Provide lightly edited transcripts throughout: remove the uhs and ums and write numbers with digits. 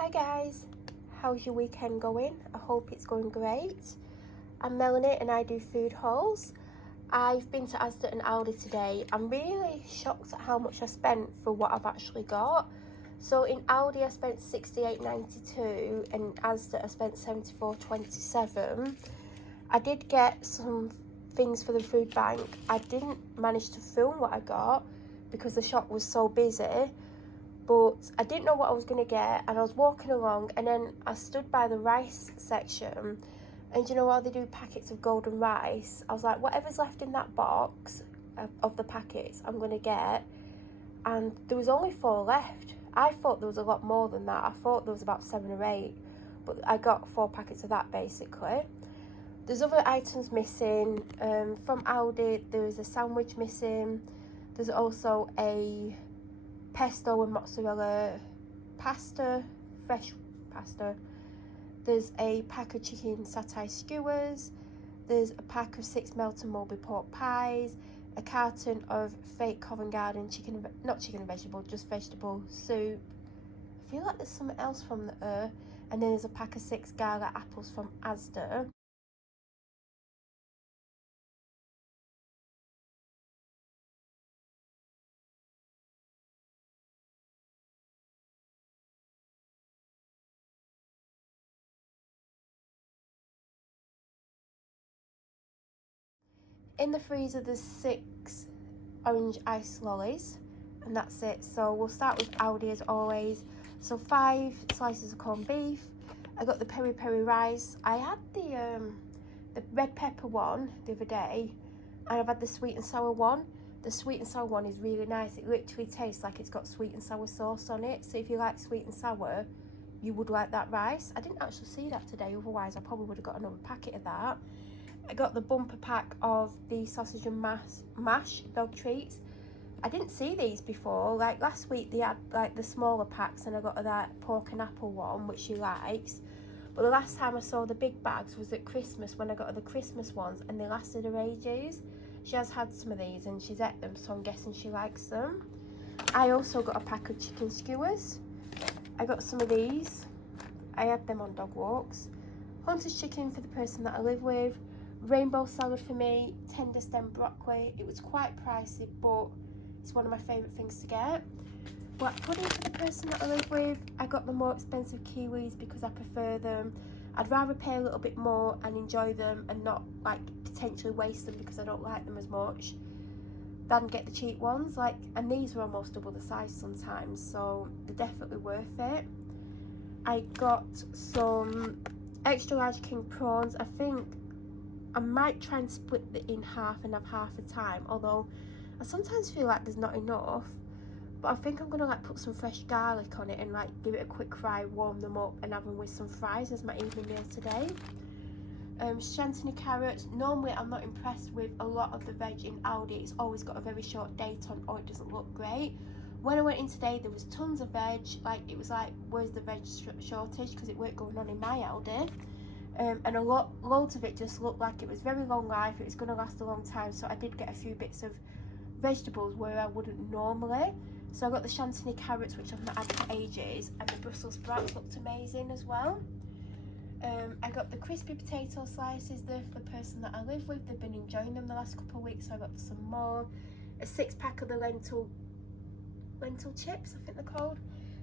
Hi guys, how's your weekend going? I hope it's going great. I'm Melanie and I do food hauls. I've been to Asda and Aldi today. I'm really shocked at how much I spent for what I've actually got. So in Aldi I spent £68.92 and Asda I spent £74.27. I did get some things for the food bank. I didn't manage to film what I got because the shop was so busy. But I didn't know what I was going to get, and I was walking along and then I stood by the rice section, and you know how they do packets of golden rice? I was like, whatever's left in that box of the packets I'm going to get, and there was only 4 left. I thought there was a lot more than that. I thought there was about 7 or 8, but I got 4 packets of that basically. There's other items missing. From Aldi there is a sandwich missing. There's also a pesto and mozzarella pasta, fresh pasta. There's a pack of chicken satay skewers. There's a pack of 6 melt and moldy pork pies, a carton of fake Covent Garden not chicken and vegetable, just vegetable soup. I feel like there's something else from the and then there's a pack of 6 gala apples from Asda. In the freezer there's 6 orange ice lollies, and that's it. So we'll start with Aldi as always. So 5 slices of corned beef. I got the peri peri rice. I had the red pepper one the other day, and I've had the sweet and sour one. The sweet and sour one is really nice. It literally tastes like it's got sweet and sour sauce on it. So if you like sweet and sour, you would like that rice. I didn't actually see that today, otherwise I probably would have got another packet of that. I got the bumper pack of the sausage and mash dog treats. I didn't see these before. Like last week they had like the smaller packs, and I got that pork and apple one which she likes. But the last time I saw the big bags was at Christmas, when I got the Christmas ones, and they lasted her ages. She has had some of these and she's ate them, so I'm guessing she likes them. I also got a pack of chicken skewers. I got some of these. I had them on dog walks. Hunter's chicken for the person that I live with. Rainbow salad for me, tender stem broccoli. It was quite pricey, but it's one of my favourite things to get. Black pudding for the person that I live with. I got the more expensive kiwis because I prefer them. I'd rather pay a little bit more and enjoy them and not like potentially waste them because I don't like them as much, than get the cheap ones. And these were almost double the size sometimes, so they're definitely worth it. I got some extra large king prawns. I think I might try and split it in half and have half a time, although I sometimes feel like there's not enough. But I think I'm gonna put some fresh garlic on it and give it a quick fry, warm them up, and have them with some fries as my evening meal today. Chantilly carrots. Normally I'm not impressed with a lot of the veg in Aldi. It's always got a very short date on, or it doesn't look great. When I went in today there was tons of veg. It was where's the veg shortage, because it weren't going on in my Aldi. And loads of it just looked like it was very long life, it was going to last a long time, so I did get a few bits of vegetables where I wouldn't normally. So I got the chantilly carrots, which I've not had for ages, and the Brussels sprouts looked amazing as well. I got the crispy potato slices there for the person that I live with. They've been enjoying them the last couple of weeks, so I got some more. A 6-pack of the lentil chips, I think they're called.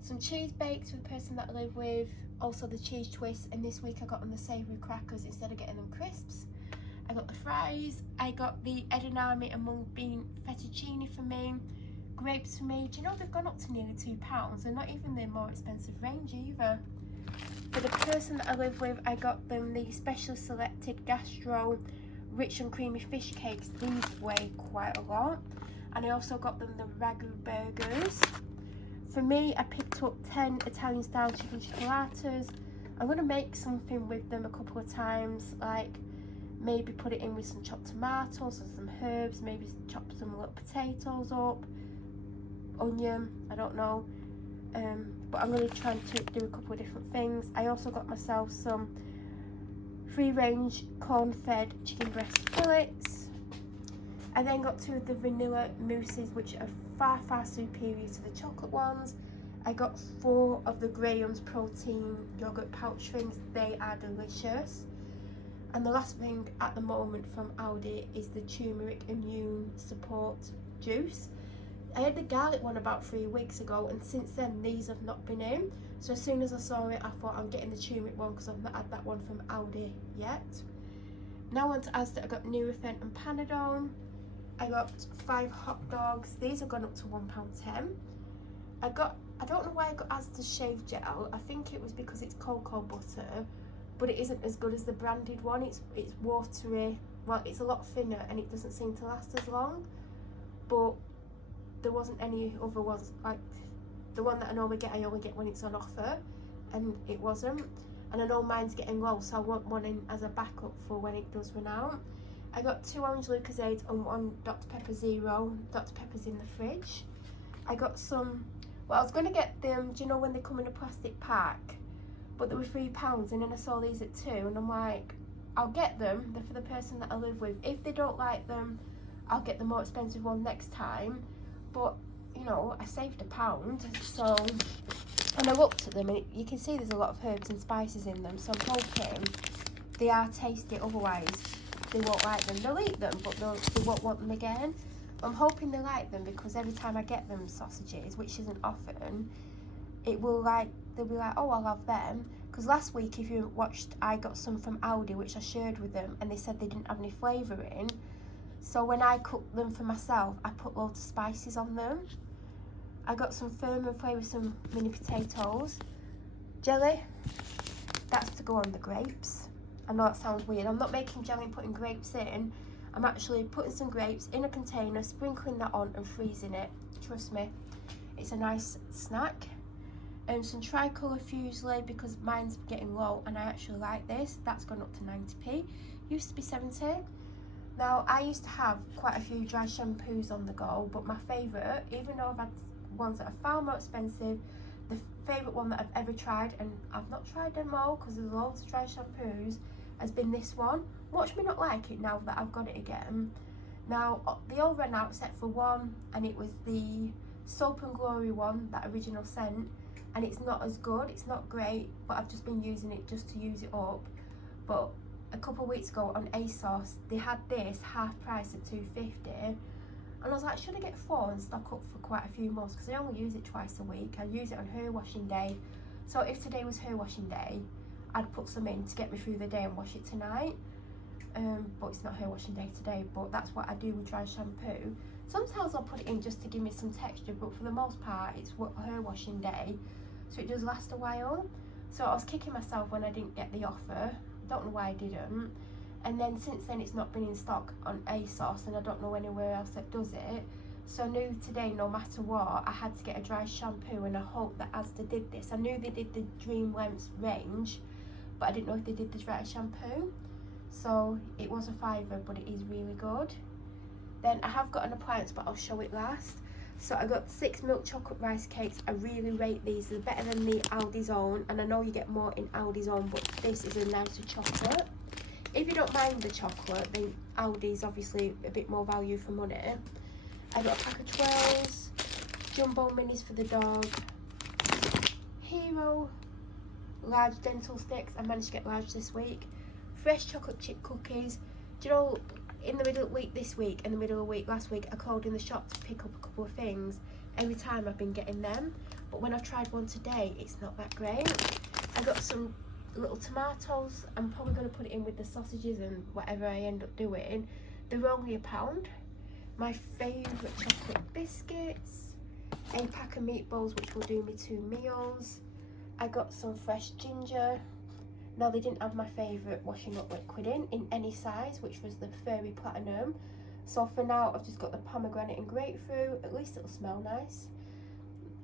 Some cheese bakes for the person that I live with, also the cheese twists, and this week I got them the savoury crackers instead of getting them crisps. I got the fries. I got the edamame and mung bean fettuccine for me, grapes for me. Do you know they've gone up to nearly £2? They're not even the more expensive range either. For the person that I live with, I got them the specially selected gastro rich and creamy fish cakes. These weigh quite a lot. And I also got them the ragu burgers. For me, I picked up 10 Italian style chicken chocolatas. I'm going to make something with them a couple of times, maybe put it in with some chopped tomatoes and some herbs, maybe chop some little potatoes up, onion, I don't know. But I'm going to try and do a couple of different things. I also got myself some free-range corn-fed chicken breast fillets. I then got 2 of the vanilla mousses, which are far superior to the chocolate ones. I got 4 of the Graham's protein yogurt pouch things. They are delicious. And the last thing at the moment from Aldi is the turmeric immune support juice. I had the garlic one about 3 weeks ago, and since then these have not been in. So as soon as I saw it, I thought I'm getting the turmeric one because I've not had that one from Aldi yet. Now on to Asda. I got Nurofen and Panadol. I got 5 hot dogs. These have gone up to £1.10. I don't know why I got Asda shave gel. I think it was because it's cocoa butter, but it isn't as good as the branded one. It's watery. Well, it's a lot thinner and it doesn't seem to last as long. But there wasn't any other ones, like the one that I normally get, I only get when it's on offer, and it wasn't. And I know mine's getting low, so I want one in as a backup for when it does run out. I got 2 orange Lucozades and 1 Dr Pepper Zero. Dr Pepper's in the fridge. I got some, well, I was going to get them, do you know when they come in a plastic pack, but they were £3, and then I saw these at 2, and I'm like, I'll get them. They're for the person that I live with. If they don't like them, I'll get the more expensive one next time. But you know, I saved £1, so, and I looked at them and you can see there's a lot of herbs and spices in them, so I'm hoping they are tasty, otherwise they won't like them. They'll eat them, but they won't want them again. I'm hoping they like them, because every time I get them sausages, which isn't often, they'll be like, oh, I'll have them. Because last week, if you watched, I got some from Aldi, which I shared with them, and they said they didn't have any flavour in. So when I cooked them for myself, I put loads of spices on them. I got some firm and flavour, some mini potatoes. Jelly, that's to go on the grapes. I know that sounds weird. I'm not making jelly and putting grapes in. I'm actually putting some grapes in a container, sprinkling that on and freezing it. Trust me, it's a nice snack. And some tricolour fusilli, because mine's getting low and I actually like this. That's gone up to 90p. Used to be 70. Now, I used to have quite a few dry shampoos on the go, but my favourite, even though I've had ones that are far more expensive, the favourite one that I've ever tried, and I've not tried them all because there's loads of dry shampoos, has been this one. Watch me not like it now that I've got it again. Now, they all ran out except for one, and it was the Soap and Glory one, that original scent, and it's not as good, it's not great, but I've just been using it just to use it up. But a couple of weeks ago on ASOS, they had this half price at £2.50, and I was like, should I get 4 and stock up for quite a few months, because I only use it twice a week. I use it on hair washing day, so if today was hair washing day, I'd put some in to get me through the day and wash it tonight. But it's not hair washing day today, but that's what I do with dry shampoo. Sometimes I'll put it in just to give me some texture, but for the most part it's hair washing day, so it does last a while. So I was kicking myself when I didn't get the offer. Don't know why I didn't. And then since then it's not been in stock on ASOS, and I don't know anywhere else that does it. So I knew today, no matter what, I had to get a dry shampoo, and I hope that Asda did this. I knew they did the Dream Lengths range, but I didn't know if they did the dry shampoo. So it was a £5, but it is really good. Then I have got an appliance, but I'll show it last. So I got 6 milk chocolate rice cakes. I really rate these. They're better than the Aldi's own, and I know you get more in Aldi's own, but this is a nicer chocolate. If you don't mind the chocolate, then Aldi's obviously a bit more value for money. I got a pack of 12s, jumbo minis for the dog, Hero large dental sticks. I managed to get large this week. Fresh chocolate chip cookies. Do you know, in the middle of the week this week and the middle of the week last week, I called in the shop to pick up a couple of things. Every time I've been getting them, but when I've tried one today, it's not that great. I got some little tomatoes. I'm probably going to put it in with the sausages and whatever I end up doing. They're only £1. My favourite chocolate biscuits, a pack of meatballs which will do me 2 meals. I got some fresh ginger. Now, they didn't have my favourite washing up liquid in any size, which was the Fairy Platinum. So for now, I've just got the pomegranate and grapefruit. At least it'll smell nice.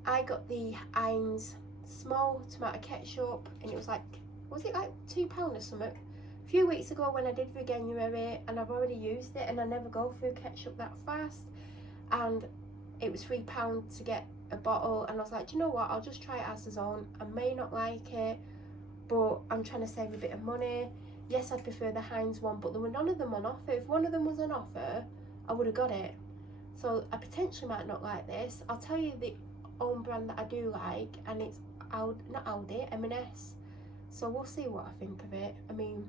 I got the Heinz small tomato ketchup, and it was like, was it like £2 or something? A few weeks ago when I did Veganuary, and I've already used it, and I never go through ketchup that fast. And it was £3 to get a bottle, and I was like, do you know what? I'll just try it Asda's own. I may not like it, but I'm trying to save a bit of money. Yes, I'd prefer the Heinz one, but there were none of them on offer. If one of them was on offer, I would have got it. So I potentially might not like this. I'll tell you the own brand that I do like, and it's not Aldi, M&S. So we'll see what I think of it. I mean,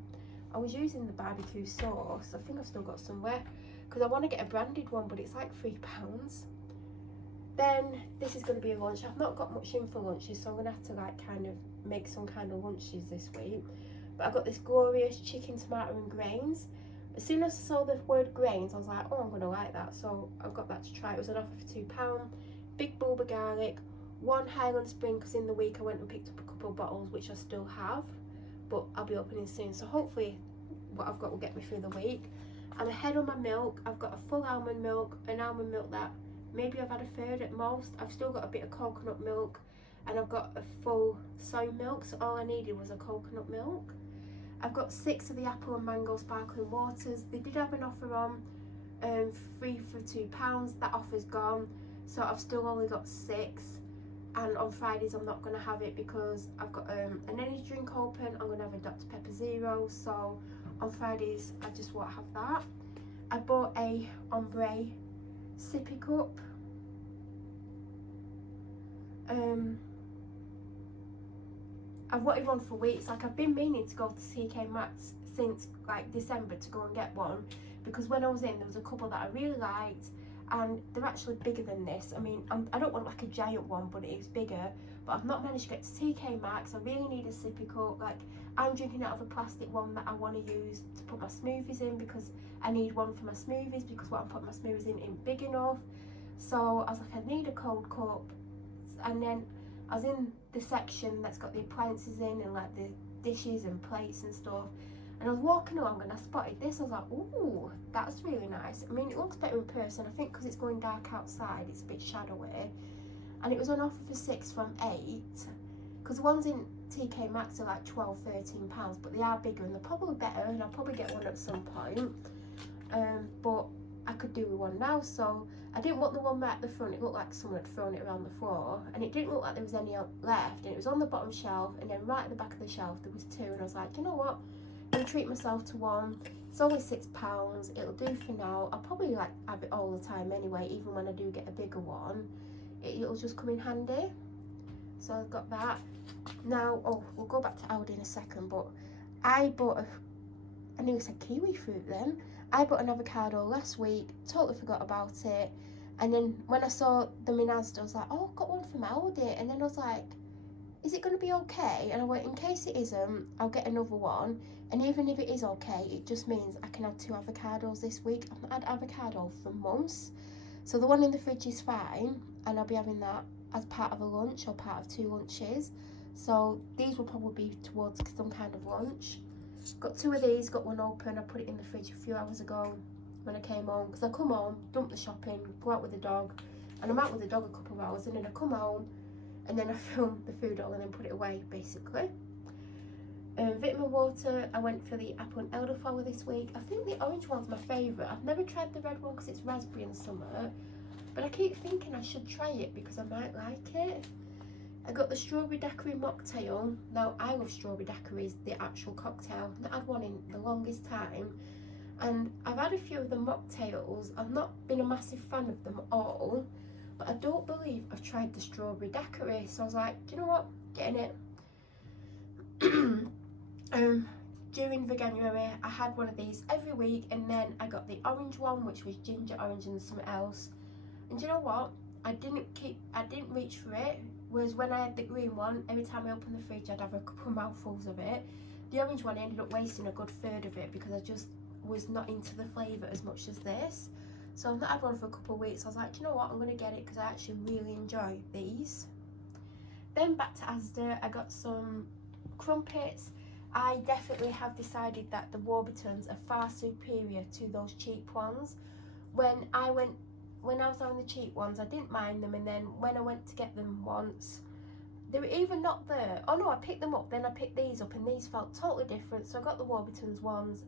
I was using the barbecue sauce. I think I've still got somewhere, because I want to get a branded one, but it's like £3. Then this is going to be a lunch. I've not got much in for lunches, so I'm going to have to like kind of make some kind of lunches this week. But I got this glorious chicken, tomato and grains. As soon as I saw the word grains, I was like, oh, I'm going to like that. So I've got that to try. It was an offer for £2. Big bulb of garlic, 1 Highland Spring, because in the week I went and picked up a couple of bottles, which I still have, but I'll be opening soon. So hopefully what I've got will get me through the week. I'm ahead on my milk. I've got a full almond milk, an almond milk that maybe I've had a third at most. I've still got a bit of coconut milk, and I've got a full soy milk, so all I needed was a coconut milk. I've got 6 of the apple and mango sparkling waters. They did have an offer on 3 for £2. That offer's gone, so I've still only got 6. And on Fridays I'm not going to have it because I've got an energy drink open. I'm going to have a Dr Pepper Zero, so on Fridays I just won't have that. I bought a ombre sippy cup. I've wanted one for weeks. Like, I've been meaning to go to TK Maxx since like December to go and get one, because when I was in, there was a couple that I really liked, and they're actually bigger than this. I mean, I don't want like a giant one, but it is bigger. But I've not managed to get to TK Maxx. I really need a sippy cup. Like, I'm drinking out of a plastic one that I want to use to put my smoothies in, because I need one for my smoothies, because what I'm putting my smoothies in ain't big enough. So I was like, I need a cold cup. And then I was in the section that's got the appliances in, and like the dishes and plates and stuff, and I was walking along and I spotted this. I was like, ooh, that's really nice. I mean, it looks better in person. I think because it's going dark outside, it's a bit shadowy, and it was on offer for 6 from 8, because the ones in TK Maxx are like £12–13, but they are bigger and they're probably better, and I'll probably get one at some point. But I could do with one now, so I didn't want the one right at the front. It looked like someone had thrown it around the floor, and it didn't look like there was any left, and it was on the bottom shelf, and then right at the back of the shelf there was 2, and I was like, you know what, I'm gonna treat myself to one. It's only £6, it'll do for now. I'll probably like have it all the time anyway, even when I do get a bigger one. It'll just come in handy. So I've got that. Now, oh, we'll go back to Aldi in a second, but I bought I nearly said kiwi fruit then. I bought an avocado last week, totally forgot about it, and then when I saw them in Asda, I was like, oh, I've got one from Aldi, and then I was like, is it going to be okay? And I went, in case it isn't, I'll get another one, and even if it is okay, it just means I can have 2 avocados this week. I've not had avocado for months, so the one in the fridge is fine, and I'll be having that as part of a lunch or part of 2 lunches, so these will probably be towards some kind of lunch. Got 2 of these, got one open. I put it in the fridge a few hours ago when I came home, because I come home, dump the shopping, go out with the dog, and I'm out with the dog a couple of hours, and then I come home and then I film the food all and then put it away basically. Vitamin water, I went for the apple and elderflower this week. I think the orange one's my favourite. I've never tried the red one because it's raspberry and summer, but I keep thinking I should try it because I might like it. I got the strawberry daiquiri mocktail. Now, I love strawberry daiquiris, the actual cocktail. I've not had one in the longest time, and I've had a few of the mocktails. I've not been a massive fan of them all, but I don't believe I've tried the strawberry daiquiri, so I was like, do you know what, getting it. During Veganuary, I had one of these every week, and then I got the orange one, which was ginger orange and something else, and do you know what, I didn't reach for it. Whereas when I had the green one, every time I opened the fridge, I'd have a couple mouthfuls of it. The orange one, I ended up wasting a good third of it because I just was not into the flavour as much as this. So I've not had one for a couple of weeks. I was like, do you know what, I'm going to get it because I actually really enjoy these. Then back to Asda, I got some crumpets. I definitely have decided that the Warburtons are far superior to those cheap ones. When I was on the cheap ones, I didn't mind them, and then when I went to get them once, they were even not there. Oh no, I picked them up, then I picked these up, and these felt totally different, so I got the Warburtons ones,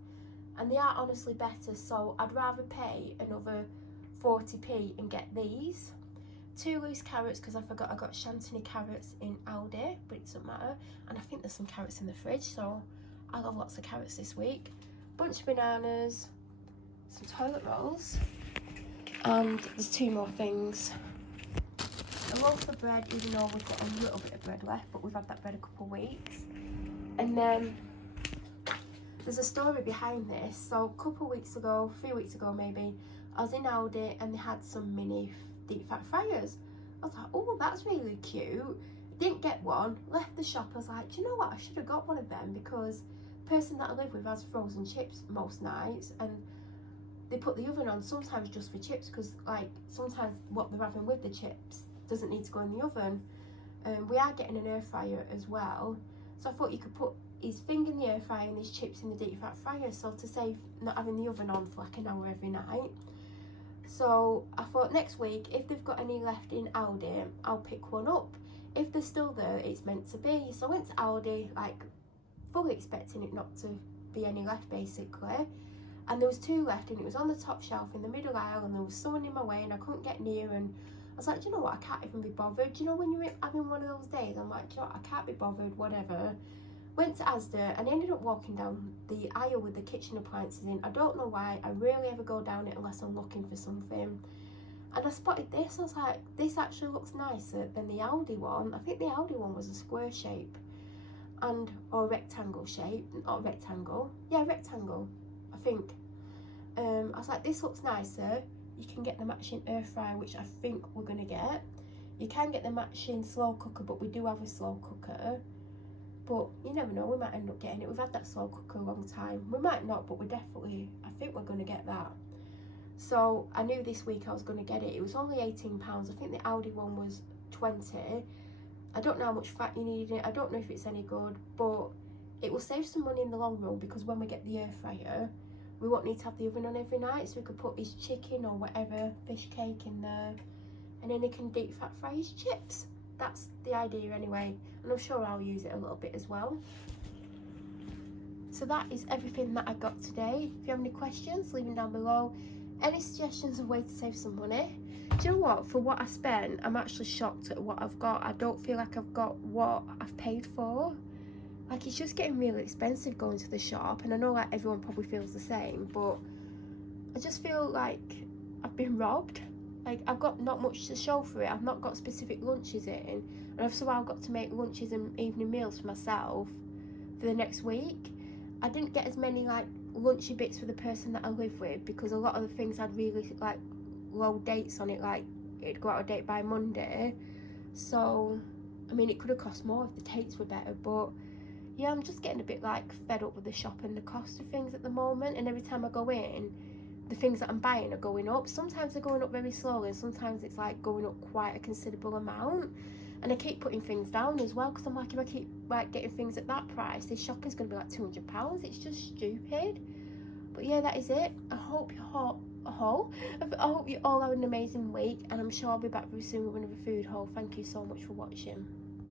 and they are honestly better, so I'd rather pay another 40p and get these. 2 loose carrots, because I forgot I got Chantilly carrots in Aldi, but it doesn't matter, and I think there's some carrots in the fridge, so I'll have lots of carrots this week. Bunch of bananas, some toilet rolls, and there's 2 more things. Oh, loaf of bread, even though we've got a little bit of bread left, but we've had that bread a couple of weeks. And then there's a story behind this. So a couple of weeks ago, 3 weeks ago maybe, I was in Aldi and they had some mini deep fat fryers. I was like, oh, that's really cute. Didn't get one, left the shop. I was like, do you know what, I should have got one of them, because the person that I live with has frozen chips most nights, and they put the oven on sometimes just for chips, because like sometimes what they're having with the chips doesn't need to go in the oven. We are getting an air fryer as well, so I thought you could put his finger in the air fryer and his chips in the deep fat fryer, so to save not having the oven on for like an hour every night. So I thought next week, if they've got any left in Aldi, I'll pick one up. If they're still there, it's meant to be. So I went to Aldi, like fully expecting it not to be any left basically. And there was 2 left, and it was on the top shelf in the middle aisle, and there was someone in my way and I couldn't get near, and I was like, do you know what, I can't even be bothered. Do you know when you're having one of those days, I'm like, do you know what, I can't be bothered, whatever. Went to Asda and I ended up walking down the aisle with the kitchen appliances in. I don't know why, I rarely ever go down it unless I'm looking for something. And I spotted this, I was like, this actually looks nicer than the Aldi one. I think the Aldi one was a square shape or rectangle shape, not rectangle, yeah, rectangle, I think. I was like, this looks nicer. You can get the matching air fryer, which I think we're gonna get. You can get the matching slow cooker, but we do have a slow cooker. But you never know, we might end up getting it. We've had that slow cooker a long time. We might not, but I think we're gonna get that. So I knew this week I was going to get it. It was only £18. I think the Aldi one was 20. I don't know how much fat you need in it. I don't know if it's any good, but it will save some money in the long run, because when we get the air fryer, we won't need to have the oven on every night, so we could put his chicken or whatever, fish cake in there, and then he can deep fat fry his chips. That's the idea anyway, and I'm sure I'll use it a little bit as well. So that is everything that I got today. If you have any questions, leave them down below. Any suggestions of ways to save some money? Do you know what? For what I spent, I'm actually shocked at what I've got. I don't feel like I've got what I've paid for. Like, it's just getting really expensive going to the shop, and I know like everyone probably feels the same, but I just feel like I've been robbed. Like, I've got not much to show for it. I've not got specific lunches in, and I've somehow got to make lunches and evening meals for myself for the next week. I didn't get as many like lunchy bits for the person that I live with, because a lot of the things had really like low dates on it, like it'd go out of date by Monday. So I mean, it could have cost more if the dates were better, but yeah, I'm just getting a bit like fed up with the shop and the cost of things at the moment. And every time I go in, the things that I'm buying are going up. Sometimes they're going up very slowly, and sometimes it's like going up quite a considerable amount. And I keep putting things down as well, because I'm like, if I keep like getting things at that price, this shop is going to be like £200. It's just stupid. But yeah, that is it. I hope you all have an amazing week, and I'm sure I'll be back very soon with another food haul. Thank you so much for watching.